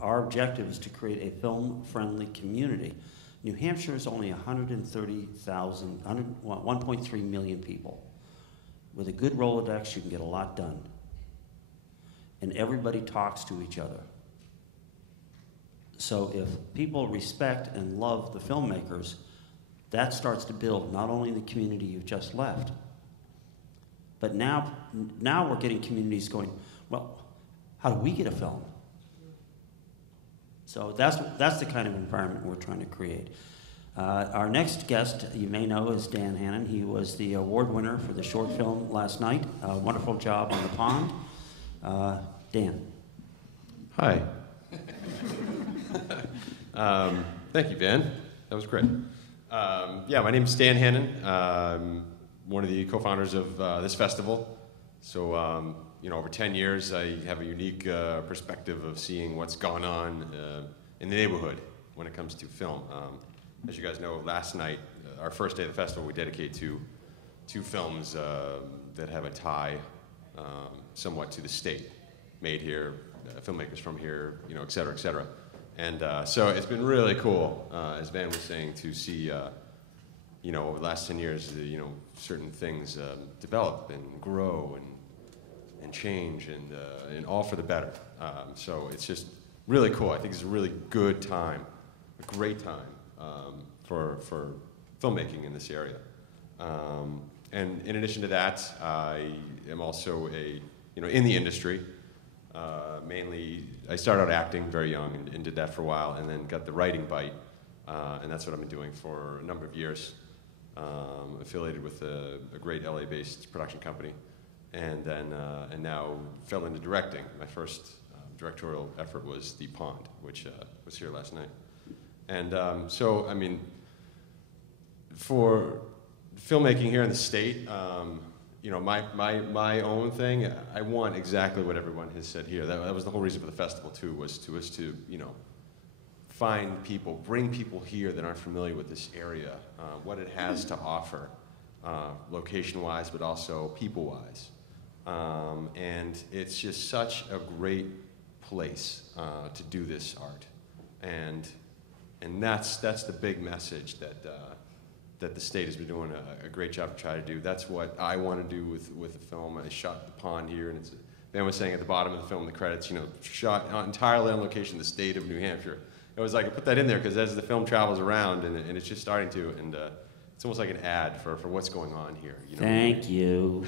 our objective is to create a film-friendly community. New Hampshire is only 130,000, 1.3 million people. With a good Rolodex, you can get a lot done. And everybody talks to each other. So if people respect and love the filmmakers, that starts to build not only the community you've just left, but now we're getting communities going, well, how do we get a film? So that's the kind of environment we're trying to create. Our next guest, you may know, is Dan Hannon. He was the award winner for the short film last night. A wonderful job on the pond. Dan. Hi. Thank you, Ben. That was great. Yeah, my name's Dan Hannon. I'm one of the co-founders of this festival. So, over 10 years, I have a unique perspective of seeing what's gone on in the neighborhood when it comes to film. As you guys know, last night, our first day of the festival, we dedicate to two films that have a tie somewhat to the state, made here, filmmakers from here, et cetera, et cetera. And so it's been really cool, as Van was saying, to see, over the last 10 years, certain things develop and grow and change, and all for the better. So it's just really cool. I think it's a really good time, a great time for filmmaking in this area. And in addition to that, I am also in the industry. Mainly, I started out acting very young and did that for a while, and then got the writing bite, and that's what I've been doing for a number of years. Affiliated with a great LA-based production company, and now fell into directing. My first directorial effort was The Pond, which was here last night. And so, I mean, for filmmaking here in the state, my own thing, I want exactly what everyone has said here. That was the whole reason for the festival too, was to find people, bring people here that aren't familiar with this area, what it has to offer, location-wise, but also people-wise. And it's just such a great place to do this art, and that's the big message that the state has been doing a great job to try to do. That's what I want to do with the film. I shot The Pond here, and it's, Ben was saying at the bottom of the film, the credits, shot entirely on location in the state of New Hampshire. It was like, I put that in there because as the film travels around, and it's just starting to, and it's almost like an ad for what's going on here. Thank you.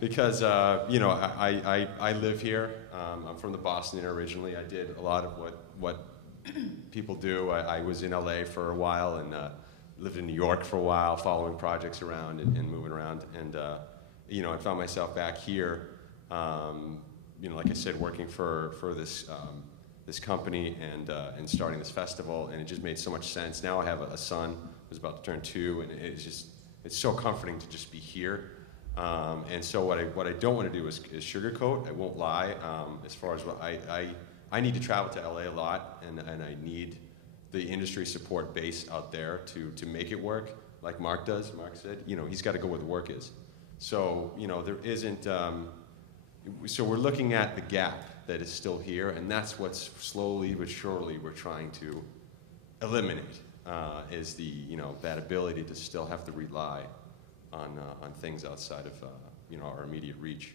Because, I live here. I'm from the Boston area originally. I did a lot of what people do. I was in LA for a while, and lived in New York for a while, following projects around and moving around. And, I found myself back here, like I said, working for this company and starting this festival, and it just made so much sense. Now I have a son who's about to turn 2, and it's so comforting to just be here. And so what I don't want to do is sugarcoat. I won't lie. As far as what I need to travel to LA a lot, and I need the industry support base out there to make it work, like Mark does. Mark said, he's got to go where the work is. So there isn't. So we're looking at the gap that is still here, and that's what's slowly but surely we're trying to eliminate, is that ability to still have to rely on things outside of our immediate reach.